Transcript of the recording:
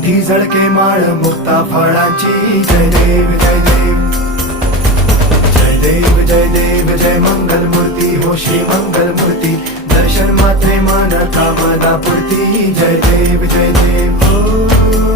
कंठी झळके माळ मुक्ता फळाची जय देव जय देव जय देव जय देव जय मंगल मूर्ती हो श्री मंगल मूर्ती दर्शन मात्रे मन कामना पूर्ती जय देव जय देव हो